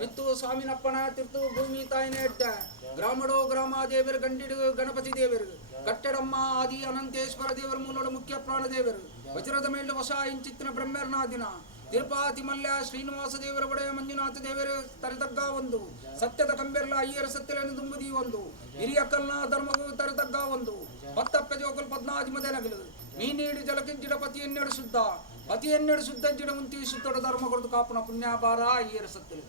ವಿತ್ತು ಸ್ವಾಮಿನಪ್ಪನ ತಿರ್ತು ಭೂಮಿ ತಾಯಿನ ಎಡ್ಡ ಗ್ರಾಮಡೋ ಗ್ರಾಮ ದೇವರು ಗಂಡಿಡು ಗಣಪತಿ ದೇವರು ಕಟ್ಟಡಮ್ಮ ಆದಿ ಅನಂತೇಶ್ವರ ದೇವರು ಮೂಲೋಡು ಮುಖ್ಯ ಪ್ರಾಣ ದೇವರು ವಜ್ರದ ಮೇಲು ಹೊಸ ಇಂಚಿತ್ತಿನ ಬ್ರಹ್ಮರ್ನಾದಿನ ತಿರುಪಾತಿ ಮಲ್ಯ ಶ್ರೀನಿವಾಸ ದೇವರ ಒಡೆಯ ಮಂಜುನಾಥ ದೇವರು ತರತಗ್ಗ ಒಂದು ಸತ್ಯದ ಕಂಬೆರ್ಲ ಅಯ್ಯರ ಸತ್ಯలను ದುಂಬುದಿ ಒಂದು ಹಿರಿಯ ಕಲ್ನ ಧರ್ಮವು ತರತಗ್ಗ ಒಂದು ಪತ್ತಪ್ಪ ಜೋಕಲ್ ಪದ್ನಾದಿ ಮದನಗಲು ಮೀನೀಡು ಜಲಕಿಂಚಿಡ ಪತಿಯನ್ನೆಡು ಶುದ್ಧ ಪತಿಯನ್ನೆಡು ಶುದ್ಧ ಜಿಡ ಮುಂತಿ ಸುತ್ತಡ ಧರ್ಮ ಕೊಡದು ಕಾಪುನ ಪುಣ್ಯಾಪಾರ ಅಯ್ಯರ ಸತ್ಯಲು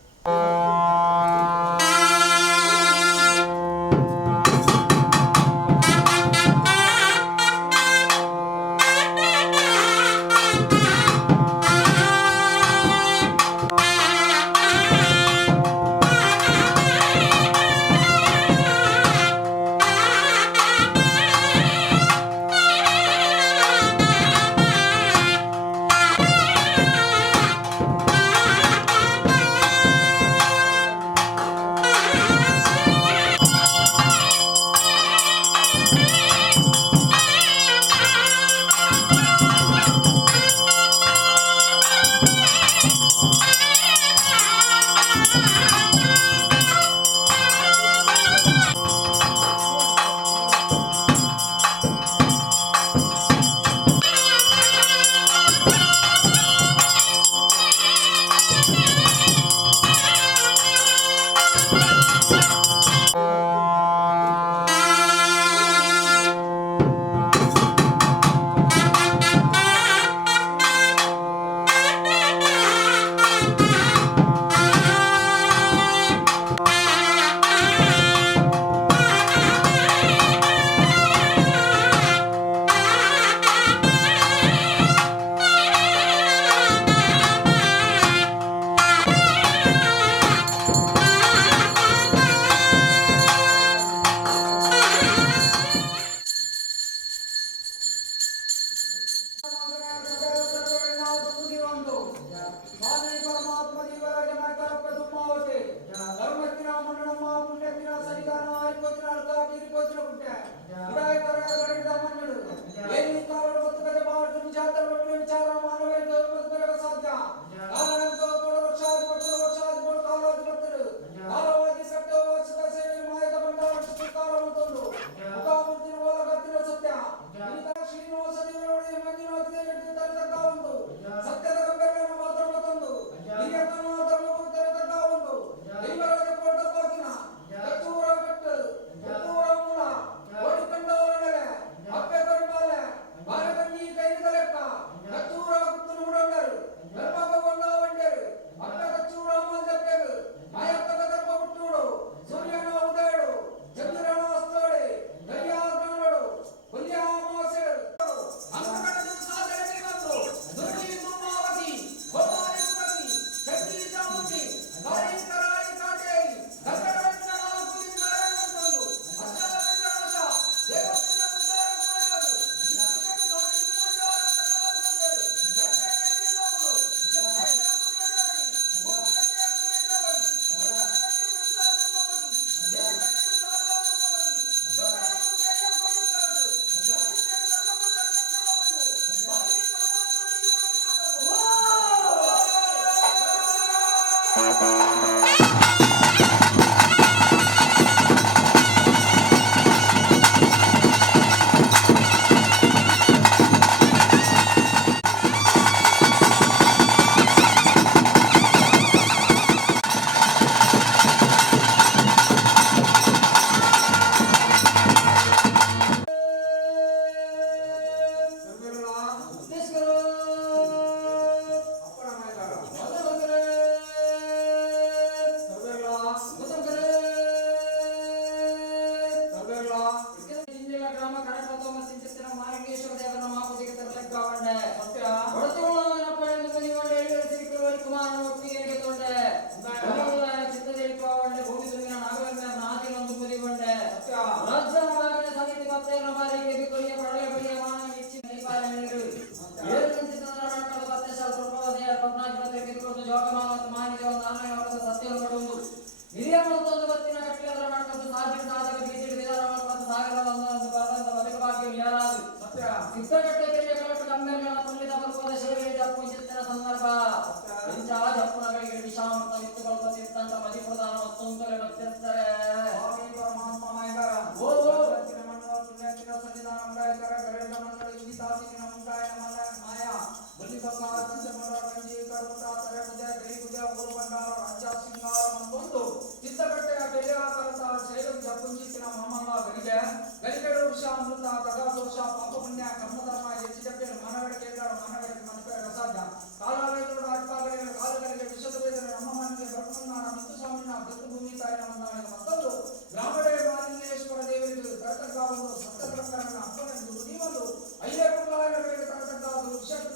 ಸರ್ಪಂಚಿನ ಮಾಮಲ್ಲ ಗರಿಗೆ ಗರಿಗಡ ವೃಷ ಅಮೃತ ತಗಾದೋಷ ಪಾಪ ಪುಣ್ಯ ಕರ್ಮಧರ್ಮ ಹೆಚ್ಚಿದಪ್ಪೆ ಮಾನವರ ಕೇಂದ್ರ ಮಾನವರ ಮನಪೆ ರಸಾದ ಕಾಲಾವೇದರ ರಾಜಕಾಲಗಳಿಗೆ ಕಾಲಗಳಿಗೆ ವಿಷದ ವೇದನೆ ನಮ್ಮ ಮನೆಗೆ ಬ್ರಹ್ಮನಾಡ ಮತ್ತು ಸ್ವಾಮಿನ ದತ್ತು ಭೂಮಿ ತಾಯಿನ ಮಂದಾನೆ ಮತ್ತೊಂದು ಗ್ರಾಮಡೆ ಮಾಲಿಂಗೇಶ್ವರ ದೇವರಿಗೆ ಕರ್ತಕ್ಕ ಒಂದು ಸಪ್ತ ಪ್ರಕರಣ ಅಪ್ಪನೆಂದು ನೀವೊಂದು ಅಯ್ಯ ಕುಲಾಯಗಳಿಗೆ ಕರ್ತಕ್ಕ ಒಂದು ವಿಷಯನ್ನ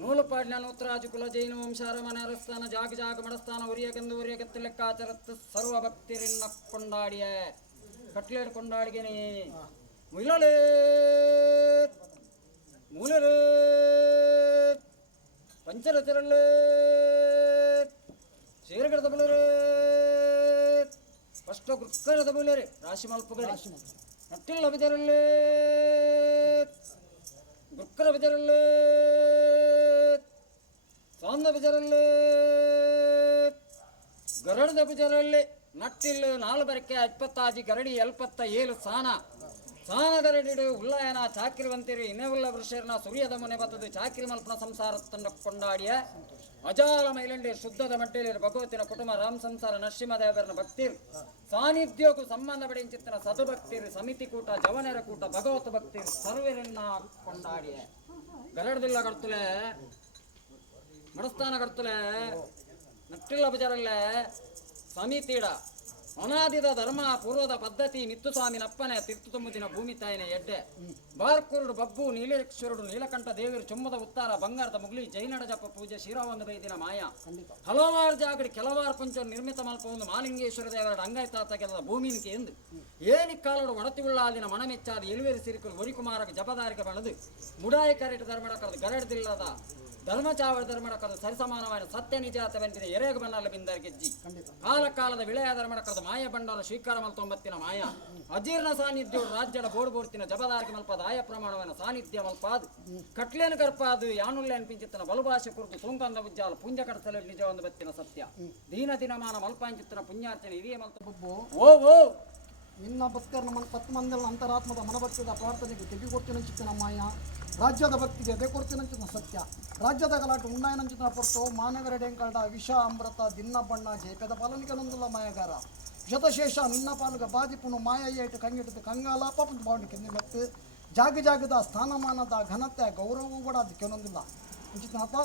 ನೂಲಪಾಡ್ನೂತ್ರಾಜು ಕುಲ ಜೈನ ವಂಶಾರಮನ ಅರಸ್ಥಾನ ಜಾಗ ಜಾಗ ಮಡಸ್ಥಾನ ಉರಿಯಕೆಂದು ಉರಿಯಕೆತ್ತು ಲೆಕ್ಕಾಚರತ್ತು ಸರ್ವ ಭಕ್ತಿರಿನ್ನ ಕೊಂಡಾಡಿಯ ಕಟ್ಲೇಡ್ ಕೊಂಡಾಡಿಗೆನೆ ಮುಯ್ಲೇ ಮೂಲರೇ ಪಂಚರತಿರಲ್ಲೇ ಶೇರಗಡದ ಬುಲರೇ ಫಸ್ಟ್ ಕೃಕ್ಕರದ ಬುಲರೆ ರಾಶಿ ಮಲ್ಪುಗರೆ ನಟ್ಟಿಲ್ಲ ಬಿದರಲ್ಲೇ ಗುಕ್ಕರ ಬಿದರಲ್ಲೇ ಸಾಂದ ಬಿಜರಲ್ಲೇ ಗರಡದ ಬಿಜರಲ್ಲೇ ನಟ್ಟಿಲ್ಲ ನಾಲ್ ಬರಕೆ 20 ಗರಡಿ 77 ಸಾನ ಗರಡಿಡು ಉಲ್ಲಯನ ಚಾಕಿರಿವಂತಿರಿ ಇನ್ನೆವುಲ್ಲ ವೃಷರ್ನ ಸುರಿಯದ ಮನೆ ಬತ್ತದು ಚಾಕಿರಿ ಮಲ್ಪನ ಸಂಸಾರ ತಂಡ ಕೊಂಡಾಡಿಯ ಅಜಾಲ ಮೈಲಂಡಿ ಶುದ್ಧದ ಮಟ್ಟೆಯಲ್ಲಿ ಭಗವತಿನ ಕುಟುಂಬ ರಾಮ್ ಸಂಸಾರ ನರಸಿಂಹದೇವರನ ಭಕ್ತಿರ್ ಸಾನ್ನಿಧ್ಯೋಕು ಸಂಬಂಧ ಪಡೆಯಿಂಚಿತ್ತಿನ ಸದುಭಕ್ತಿರ್ ಸಮಿತಿ ಕೂಟ ಜವನರ ಕೂಟ ಭಗವತ್ ಭಕ್ತಿರ್ ಸರ್ವರನ್ನ ಕೊಂಡಾಡಿಯ ಗರಡದಿಲ್ಲ ಕಡ್ತಲೆ ಮಡಸ್ಥಾನ ಕಡ್ತಲೆ ನಟ್ಟಿಲ್ಲ ಬಜಾರಲ್ಲೇ ಸಮಿತಿಡ ಅನಾದಿದ ಧರ್ಮ ಪೂರ್ವದ ಪದ್ಧತಿ ಮಿತ್ತುಸ್ವಾಮಿನಪ್ಪನೆ ತೀರ್ತು ತುಂಬುದಿನ ಭೂಮಿ ತಾಯಿನ ಎಡ್ಡೆ ಬಾರ್ಕುರುಡು ಬಬ್ಬು ನೀಲೇಶ್ವರುಡು ನೀಲಕಂಠ ದೇವಿರು ಚುಮ್ಮದ ಉತ್ತಾರ ಬಂಗಾರದ ಮುಗ್ಲಿ ಜೈನಡ ಜಪ ಪೂಜೆ ಶಿರಾವೊಂದು ಬೈದಿನ ಮಾಯ ಹಲವಾರು ಜಾಗಡಿ ಕೆಲವಾರು ಪಂಚ ನಿರ್ಮಿತ ಮಲ್ಪ ಒಂದು ಮಾಲಿಂಗೇಶ್ವರ ದೇವರ ಅಂಗಾಯ್ತಾತ ಕೆಲದ ಭೂಮಿನಿಕೆ ಎಂದು ಏನಿ ಕಾಲಡು ಒಡತಿ ಉಳ್ಳಾದಿನ ಮಣಮೆಚ್ಚಾದ ಎಳುವೇರಿ ಸಿರಿಕಲು ಒರಿಕುಮಾರಕ ಜಪದಾರಿಕ ಬೆಳೆದು ಮುಡಾಯಿ ಕರೆಟ್ ಧರ್ಮಡ ಕರೆದು ಗರಡದಿಲ್ಲದ ಧರ್ಮಚಾವಳ ಧರ್ಮಡಕದ ಸರಿಸಮಾನವಾದ ಸತ್ಯ ನಿಜಾತವೆಂದಿನ ಎರೆಗ ಬನ್ನಲ್ಲ ಬಿಂದರ ಗೆಜ್ಜಿ ಕಾಲ ಕಾಲದ ವಿಳೆಯ ಧರ್ಮಡಕದ ಮಾಯ ಬಂಡಲ ಸ್ವೀಕಾರ ಮಲ್ತೊಂಬತ್ತಿನ ಮಾಯ ಅಜೀರ್ಣ ಸಾನ್ನಿಧ್ಯ ರಾಜ್ಯದ ಬೋರ್ತಿನ ಜಬದಾರಿಕೆ ಮಲ್ಪದ ಸಾಯ ಪ್ರಮಾಣವನ್ನ ಸಾನ್ನಿಧ್ಯ ಮಲ್ಪಾದು ಕಟ್ಲೇನು ಗರ್ಪಾದು ಯಾನುಲ್ಲೆ ಅನ್ಪಿಂಚಿತ್ತನ ಬಲುಭಾಷೆ ಕುರಿತು ತೂಂಕಂದ ಉಜ್ಜಾಲ ಪುಂಜ ಕಡತಲ ನಿಜ ಒಂದು ಬತ್ತಿನ ಸತ್ಯ ದೀನ ದಿನಮಾನ ಮಲ್ಪಾಂಚಿತ್ತನ ಪುಣ್ಯಾರ್ಚನೆ ಹಿರಿಯ ಮಲ್ತ ಓ ನಿನ್ನ ಭಕ್ತರು ನಮ್ಮ 10 ಮಂದಿಗಳ ಅಂತರಾತ್ಮದ ಮನಭಕ್ತಿದ ಪ್ರಾರ್ಥನೆಗೆ ತೆಗೆಗೊತ್ತಿನ ಮಾಯ ರಾಜ್ಯದ ಭಕ್ತಿಗೆ ಎದೆ ಕೊಡ್ತಿನಂಚಿನ ಸತ್ಯ ರಾಜ್ಯದ ಗಲಾಟೆ ಉಂಡಾಯನಂಚಿನ ಹೊರತು ಮಾನವರೆಡೆಂಕಲ್ಡ ವಿಷ ಅಮೃತ ದಿನ್ನ ಬಣ್ಣ ಜೇಪದ ಪಾಲನಿಗೆ ನೊಂದುಲ್ಲ ಮಾಯಗಾರ ಶತಶೇಷ ನಿನ್ನ ಪಾಲುಗ ಬಾದಿಪುನು ಮಾಯ ಏಟು ಕಂಗಿಟ್ಟು ಕಂಗಾಲಾಪ ಬಾವಣಿಕೆ ನಿಲ್ಲತ್ತು ಜಾಗದ ಸ್ಥಾನಮಾನದ ಘನತೆ ಗೌರವವೂ ಕೂಡ ಅದಕ್ಕೆ ಒಂದೊಂದಿಲ್ಲ ಅಂಚಿತನಪ್ಪ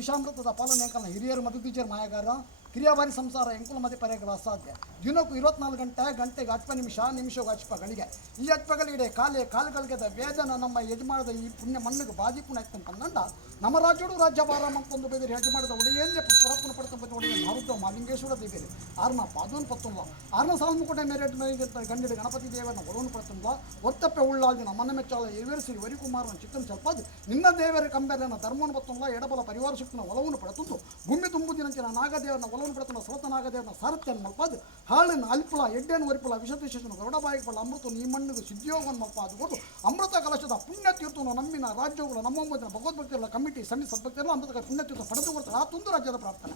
ವಿಷಾಮೃತದ ಪಾಲನೆ ಅಂಕಲ್ನ ಹಿರಿಯರು ಮಧುಬೀಜರ್ ಮಾಯಗಾರ ಕ್ರಿಯಾಭಾರಿ ಸಂಸಾರ ಎಂಕುಲ ಮದಿ ಪರ್ಯಗಳು ಅಸಾಧ್ಯ ದಿನಕ್ಕೂ 24 ಗಂಟೆಗೆ 10 ನಿಮಿಷಕ್ಕೆ ಅಚ್ಪಗಳಿಗೆ ಈ ಅಚ್ಪಗಳಿಗೆ ಕಾಲುಗಳಿಗೆ ವೇದನ ನಮ್ಮ ಯಜಮಾನದ ಈ ಪುಣ್ಯ ಮಣ್ಣಿಗೆ ಬಾದಿ ಪುಣ್ಯ ಕಂಡ ನಮ್ಮ ರಾಜ್ಯಡು ರಾಜ್ಯ ಭಾರ ಮಂಕೊಂದು ಬೇರೆ ಯಜಮಾನದ ಒಡೆಯೇಂಜೆ ಪುರಪ್ಪನ ಪಡ್ಕೊಂಡು ಒಡೆಯ ಮರುದ್ದ ಮಾಲಿಂಗೇಶ್ವರ ದೇವೇರಿ ಆರ್ನ ಪಾದವನ್ನು ಪತ್ತುಲ್ಲ ಆರ್ನ ಸಾಮುಕೋಟೆ ಮೇರೆ ಗಂಡಿಡ ಗಣಪತಿ ದೇವರನ್ನ ಒಲವನ್ನು ಪಡ್ತುಂಬ ಒತ್ತಪ್ಪೆ ಉಳ್ಳಾದಿನ ಮನ ಮೆಚ್ಚಾಲ ಎವೇರಿಸಿ ವರಿಕುಮಾರನ ಚಿಕ್ಕನ್ ಚಲ್ಪದು ನಿನ್ನ ದೇವರ ಕಂಬೆರನ್ನ ಧರ್ಮವನ್ನು ಪತ್ತುಲ್ಲ ಎಡಬಲ ಪರಿವಾರ ಶಕ್ತಿನ ಒಲವನ್ನು ಪಡೆತುಂದು ಭೂಮಿ ತುಂಬುದಿನಂಚಿನ ನಾಗದೇವನ ಒಲವನ್ನು ಪಡೆತುಂಡ ಸವತನಾಗದೇವನ ಸಾರಥ್ಯನ ಮಲ್ಪದು ಹಾಳಿನ ಅಲ್ಪುಲ ಎಡ್ಡೇನು ವರಿಪುಲ ವಿಷದೇಶನ ಗೌಡಬಾಯಿಗೆ ಪಡ ಅಮೃತ ಈ ಮಣ್ಣಿಗೆ ಸಿದ್ಧಿಯೋಗವನ್ನು ಮಲ್ಪಾದು ಕೊಟ್ಟು ಅಮೃತ ಕಲಶದ ಪುಣ್ಯ ತೀರ್ಥವನ್ನು ನಮ್ಮಿನ ರಾಜ್ಯಗಳು ನಮ್ಮ ಭಗವದ್ಭಕ್ತಿಗಳ ಕಮಿಟಿ ಸಣ್ಣ ಸದ್ಭಕ್ತಿಯಲ್ಲ ಅಮೃತ ಪುಣ್ಯ ತೀರ್ಥ ಪಡೆದು ಕೊಡ್ತಾರೆ ಆ ತುಂದು ರಾಜ್ಯದ ಪ್ರಾರ್ಥನೆ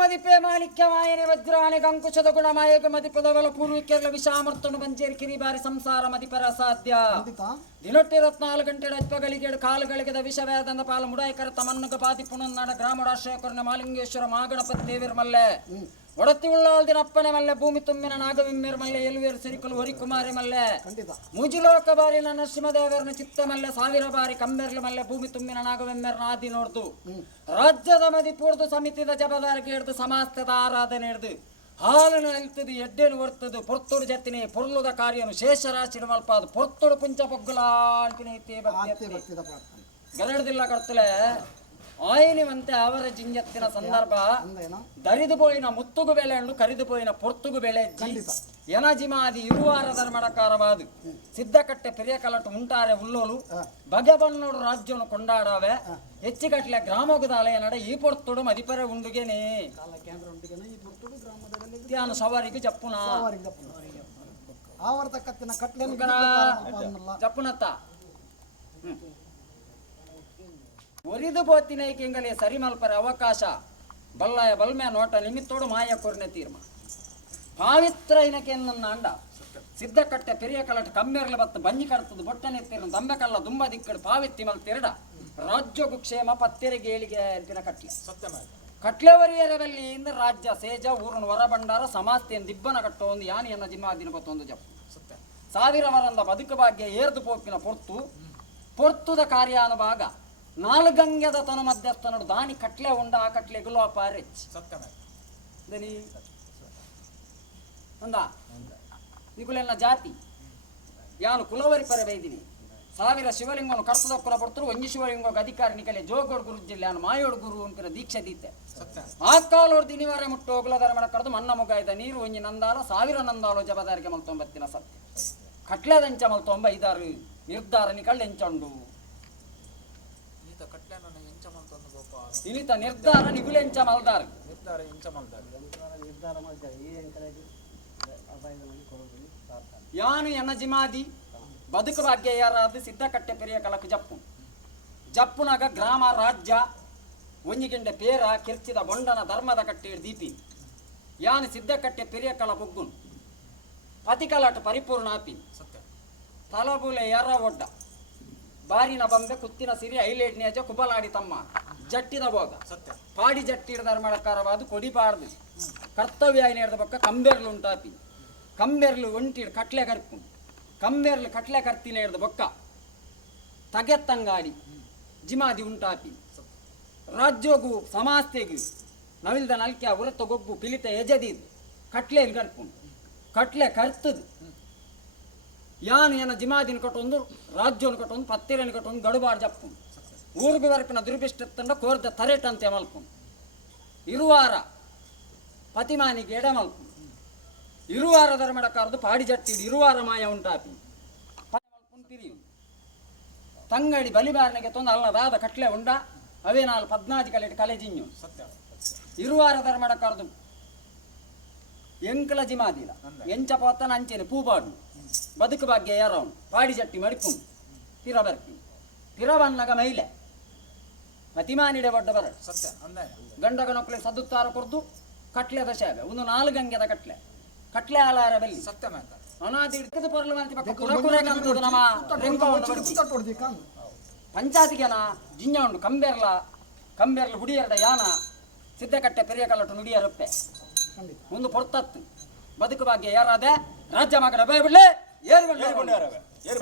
ಮದಿಪೆ ಮಾಣಿಕ್ಯ ಮಾಯನೆ ವಜ್ರಾನೆ ಕಂಕುಶದ ಗುಣ ಮಾಯಕ ಮದಿಪದವಲ ಪೂರ್ವಿಕೆರಲ ವಿಷಾಮರ್ತನು ಬಂಜೇರಿ ಕಿರಿಬಾರಿ ಸಂಸಾರ ಮದಿಪರ ಸಾಧ್ಯ ದಿನೊಟ್ಟಿ 24 ಗಂಟೆ ಅಜ್ಪಗಳಿಗೆ ಕಾಲುಗಳಿಗೆ ವಿಷವೇದಂದ ಪಾಲ ಮುಡಾಯ್ಕರ ತಮನ್ನಗ ಪಾತಿ ಪುನನ್ನಡ ಗ್ರಾಮ ರಾಷ್ಟ್ರೀಯಕರಣ ಮಾಲಿಂಗೇಶ್ವರ ಮಹಾಗಣಪತಿ ದೇವರ ಮಲ್ಲೆ ಒಡತಿ ಉಳ್ಳಾಲ್ದಿನ ಅಪ್ಪನೆ ಮಲ್ಲೆ ಭೂಮಿ ತುಂಬಿನ ನಾಗವಿಮ್ಮೇರ್ ಮಲ್ಲೆ ಎಲ್ವೇರು ಸಿರಿಕಲು ವರಿಕುಮಾರಿ ಮಲ್ಲೆ ಮುಜಿಲೋಕ ಬಾರಿನ ನರಸಿಂಹದೇವರನ ಚಿತ್ತ ಮಲ್ಲೆ 1000 ಬಾರಿ ಕಂಬೆರ್ಲು ಮಲ್ಲೆ ಭೂಮಿ ತುಂಬಿನ ನಾಗವಿಮ್ಮೇರ್ನ ಆದಿ ನೋಡ್ದು ರಾಜ್ಯದ ಮದಿ ಪೂರ್ದು ಸಮಿತಿದ ಜಬದಾರಿಗೆ ಹಿಡಿದು ಸಮಾಸ್ತದ ಆರಾಧನೆ ಹಿಡಿದು ಹಾಲನ್ನು ನಿಲ್ತದು ಎಡ್ಡೆನು ಹೊರ್ತದು ಪೊರ್ತುಡು ಜತ್ತಿನಿ ಪೊರ್ಲುದ ಕಾರ್ಯನು ಶೇಷರಾಶಿ ಮಲ್ಪಾದು ಪೊರ್ತುಡು ಪುಂಚ ಪೊಗ್ಗುಲಾಂಟಿನಿ ಗರಡದಿಲ್ಲ ಕರ್ತಲೆ ಆಯ್ನಿವಂತೆ ಅವರ ಜಿಂಜತ್ತಿನ ಸಂದರ್ಭ ದರಿದು ಪೋಯಿನ ಮುತ್ತುಗು ಬೆಳೆ ಹಣ್ಣು ಕರಿದು ಪೋಯಿನ ಪೊರ್ತುಗು ಬೆಳೆ ಎನಜಿಮಾದಿ ಇರುವಾರ ಧರ್ಮಡಕಾರವಾದು ಸಿದ್ಧಕಟ್ಟೆ ಪೆರಿಯ ಕಲಟು ಮುಂಟಾರೆ ಉಲ್ಲೋಲು ಬಗೆಬಣ್ಣೋಡು ರಾಜ್ಯವನ್ನು ಕೊಂಡಾಡವೆ ಹೆಚ್ಚಿಗಟ್ಲೆ ಗ್ರಾಮೋಗದ ಅಲೆಯ ನಡೆ ಈ ಪೊರ್ತುಡು ಮದಿಪರೆ ಉಂಡುಗೆನೆ ತ್ಯಾನು ಸವಾರಿಗೆ ಜಪ್ಪುನ ಜಪ್ಪುನತ್ತ ಒರಿದು ಬೋತಿನ ಕೆಂಗಲೆ ಸರಿ ಮಲ್ಪರೆ ಅವಕಾಶ ಬಲ್ಲಾಯ ಬಲ್ಮೆ ನೋಟ ನಿಮಿತ್ತೋಡು ಮಾಯ ಕೊರ್ನೆ ತೀರ್ಮ ಪಾವಿತ್ರ ಇನಕ್ಕೆ ನನ್ನ ಅಂಡ ಸಿದ್ಧಕಟ್ಟೆ ಪೆರಿಯ ಕಲಟ ಕಮ್ಮೆರ್ಲೆ ಬತ್ತು ಬಂಜಿ ಕಡ್ತದು ಬೊಟ್ಟನೆತ್ತಿರ ದಂಬೆ ಕಲ್ಲ ದುಂಬ ದಿಕ್ಕಡು ಪಾವಿತ್ತಿ ಮಲ್ ತಿರಡ ರಾಜ್ಯಗೂ ಕ್ಷೇಮ ಪತ್ತೆರಿಗೆ ಏಳಿಗೆ ಅಂತಿನ ಕಟ್ಲೆ ಕಟ್ಲೆವರಿಯರಲ್ಲಿ ಇಂದ ರಾಜ್ಯ ಸೇಜ ಊರನ್ನು ಹೊರಬಂಡಾರ ಸಮಾಸ್ತಿಯನ್ನು ದಿಬ್ಬನ ಕಟ್ಟೋ ಒಂದು ಯಾನಿಯನ್ನ ಜಿಮ್ಮಾದಿನ ಬತ್ತೊಂದು ಜಪ್ಪು 1000 ವರಂದ ಬದುಕು ಭಾಗ್ಯ ಏರ್ದು ಪೋಪಿನ ಪೊರ್ತುದ ಕಾರ್ಯಾನುಭಾಗ 4 ಗಂಗೆದ ತನ ಮಧ್ಯಸ್ಥನಡು ದಾನಿ ಕಟ್ಲೆ ಉಂಡ ಆ ಕಟ್ಲೆ ಗುಲಾಪಾರೆಚ್ ದನಿ ಅಂದ ಇವುಲೆಲ್ಲ ಜಾತಿ ಯಾನು ಕುಲವರಿ ಪರ ಬೈದಿನಿ 1000 ಶಿವಲಿಂಗವನ್ನು ಕರ್ತದ ಕುಲ ಪಡ್ತರು ಒಂಜಿ ಶಿವಲಿಂಗ ಅಧಿಕಾರಿ ನಿಕಲೆ ಜೋಗೋಡ್ ಗುರು ಜಿಲ್ಲೆ ನಾನು ಮಾಯೋಡ್ ಗುರು ಅಂಕಿನ ದೀಕ್ಷೆ ದೀತೆ ಆ ಕಾಲೋಡ್ ದಿನಿವಾರ ಮುಟ್ಟು ಹೋಗ್ಲದಾರ ಕರೆದು ಮಣ್ಣ ಮುಗಾಯ್ದ ನೀರು ಒಂಜಿ ನಂದಾಲ 1000 ನಂದಾಲೋ ಜಬದಾರಿಗೆ ಮಲ್ತೊಂಬತ್ತಿನ ಸತ್ಯ ಕಟ್ಲೆದಂಚ ಮಲ್ತೊಂಬ 5 ನಿರ್ಧಾರ ನಿಕಲ್ ಎಂಚಂಡು ಇನಿತ ನಿರ್ಧಾರ ನಿಗುಲೆಂಚ ಮಲ್ದಾರ ಯಾನು ಎನ್ನ ಜಿಮಾದಿ ಬದುಕು ಭಾಗ್ಯ ಯಾರಾದು ಸಿದ್ಧಕಟ್ಟೆ ಪೆರಿಯ ಕಲಕು ಜಪ್ಪುನಾಗ ಗ್ರಾಮ ರಾಜ್ಯ ಒಂಜಿಗೆಂಡೆ ಪೇರ ಕೆರ್ಚಿದ ಬೊಂಡನ ಧರ್ಮದ ಕಟ್ಟೆ ದೀಪಿ ಯಾನು ಸಿದ್ಧಕಟ್ಟೆ ಪೆರಿಯ ಕಲ ಬೊಗ್ಗುನ್ ಪತಿಕಲಾಟ ಪರಿಪೂರ್ಣ ಆಪಿ ತಲಬುಲೆ ಯಾರ ಒಡ್ಡ ಬಾರಿನ ಬಂಬೆ ಕುತ್ತಿನ ಸಿರಿ ಐಲೇಟ್ ನೇಜ ಕುಬಲಾಡಿ ತಮ್ಮ ಜಟ್ಟಿದ ಭೋಗ ಪಾಡಿ ಜಟ್ಟಿಡ ಧರ್ಮಡಕಾರವಾದು ಕೊಡಿಬಾರ್ದು ಕರ್ತವ್ಯ ಹಿಡಿದ ಪಕ್ಕ ಕಂಬೆರ್ಲು ಉಂಟಾಪಿ ಕಂಬೆರ್ಲು ಒಂಟಿಡ್ ಕಟ್ಲೆ ಕರ್ಪು ಕಂಬೆರ್ಲು ಕಟ್ಲೆ ಕರ್ತಿನ ಹಿಡಿದ ಬೊಕ್ಕ ತಗೆತ್ತಂಗಾಡಿ ಜಿಮಾದಿ ಉಂಟಾಪಿ ರಾಜ್ಯೋಗು ಸಮಾಸ್ತೆಗು ನವಿಲ್ದ ನಲ್ಕ್ಯ ಉರತ ಗೊಬ್ಬು ಪಿಲಿತ ಎಜದಿದು ಕಟ್ಲೆ ಕರ್ಪು ಕಟ್ಲೆ ಕರ್ತದು ಯಾನು ಏನ ಜಿಮಾದಿನ ಕಟ್ಟೊಂದು ರಾಜ್ಯವನ್ನು ಕಟ್ಟೊಂದು ಪತ್ತಿರನ್ನು ಕಟ್ಟೊಂದು ಗಡುಬಾರ್ ಜಪ್ಪು ಊರ್ಗು ವರಪಿನ ದುರ್ಬಿಷ್ಟತ್ತಂಡ ಕೋರ್ದ ತರೇಟಂತೆ ಮಲ್ಪು ಇರುವಾರ ಪತಿಮಾನಿಗೆ ಎಡ ಮಲ್ಪು ಇರುವಾರ ಧರ್ಮಡಕಾರದು ಪಾಡಿ ಜಟ್ಟಿಡು ಇರುವಾರ ಮಾಯ ಉಂಟಾಪಿ ಮಲ್ಪುನ್ ತಿರಿಯು ತಂಗಡಿ ಬಲಿಬಾರನಿಗೆ ತೊಂದು ಅಲ್ಲದಾದ ಕಟ್ಲೆ ಉಂಡ ಅವೇ 14 ಕಲೆಟ್ ಕಲೆ ಜಿಂಜು ಇರುವಾರ ಧರ್ಮಡಕಾರದು ಎಂಕಲ ಜಿಮಾದಿಲ ಎಂಚ ಪೋತನ ಅಂಚೆನೆ ಪೂಬಾಡು ಬದುಕು ಭಾಗ್ಯ ಯಾರವನು ಪಾಡಿ ಜಟ್ಟಿ ಮಡಿಪುಂಡು ಪಿರ ಬರ್ಪಿ ಪಿರ ಬನ್ನಗ ಮೈಲೆ ಮತಿಮಾನಿಡೆ ಬಡ್ಡ ಬರ ಸತ್ಯ ಅಂದಾಯ ಗಂಡಗ ನೊಕ್ಲೆ ಸದುತ್ತಾರ ಕೊರ್ದು ಕಟ್ಲೆ ದಶಾಗ ಒಂದು 4 ಗಂಗೆದ ಕಟ್ಲೆ ಆಲಾರ ಬಲ್ಲಿ ಸತ್ಯ ಮಾತ ಅನಾದಿ ಇಡ್ಕದ ಪೊರ್ಲು ಮಾಲ್ತಿ ಪಕ್ಕ ಕುರಕುರೆ ಕಂತದು ನಮ್ಮ ರೆಂಕ ಒಂದು ಪಂಚಾಯತಿಗೆನ ಜಿಂಜ ಉಂಡು ಕಂಬೆರ್ಲ ಹುಡಿಯರ್ದ ಯಾನ ಸಿದ್ದಕಟ್ಟೆ ಪೆರಿಯ ಕಲ್ಲಟ್ಟು ನುಡಿಯರಪ್ಪೆ ಒಂದು ಪೊರ್ತತ್ತು ಬದುಕು ಭಾಗ್ಯ ಯಾರಾದೆ ರಾಜ್ಯ ಮಗನ ಭಯ ಬಿಡ್ಲೆ ಏರು you